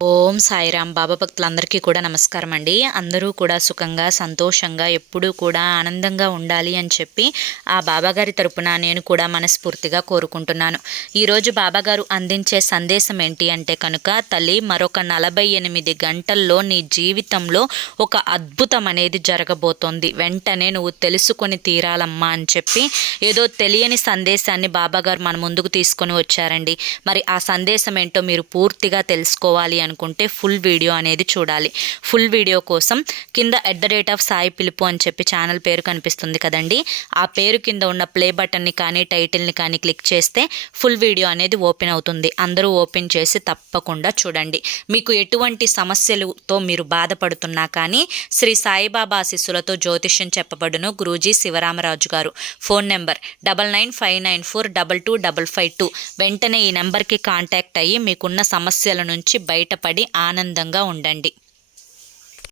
ఓం సాయిరామ్ బాబా భక్తులందరికీ కూడా నమస్కారం అండి. అందరూ కూడా సుఖంగా సంతోషంగా ఎప్పుడూ కూడా ఆనందంగా ఉండాలి అని చెప్పి ఆ బాబాగారి తరపున నేను కూడా మనస్ఫూర్తిగా కోరుకుంటున్నాను. ఈరోజు బాబాగారు అందించే సందేశం ఏంటి అంటే కనుక తల్లి మరొక నలభై ఎనిమిది గంటల్లో నీ జీవితంలో ఒక అద్భుతం అనేది జరగబోతోంది. వెంటనే నువ్వు తెలుసుకొని తీరాలమ్మా అని చెప్పి ఏదో తెలియని సందేశాన్ని బాబాగారు మన ముందుకు తీసుకొని వచ్చారండి. మరి ఆ సందేశం ఏంటో మీరు పూర్తిగా తెలుసుకోవాలి అనుకుంటే ఫుల్ వీడియో అనేది చూడాలి. ఫుల్ వీడియో కోసం కింద at the rate of Sai పిలుపు అని చెప్పి ఛానల్ పేరు కనిపిస్తుంది కదండి. ఆ పేరు కింద ఉన్న ప్లే బటన్ని కానీ టైటిల్ని కానీ క్లిక్ చేస్తే ఫుల్ వీడియో అనేది ఓపెన్ అవుతుంది. అందరూ ఓపెన్ చేసి తప్పకుండా చూడండి. మీకు ఎటువంటి సమస్యలతో మీరు బాధపడుతున్నా కానీ శ్రీ సాయిబాబా శిష్యులతో జ్యోతిష్యం చెప్పబడును గురూజీ శివరామరాజు గారు. Phone number double nine five nine four double two double five two వెంటనే ఈ నెంబర్కి కాంటాక్ట్ అయ్యి మీకున్న సమస్యల నుంచి బయట బయటపడి ఆనందంగా ఉండండి.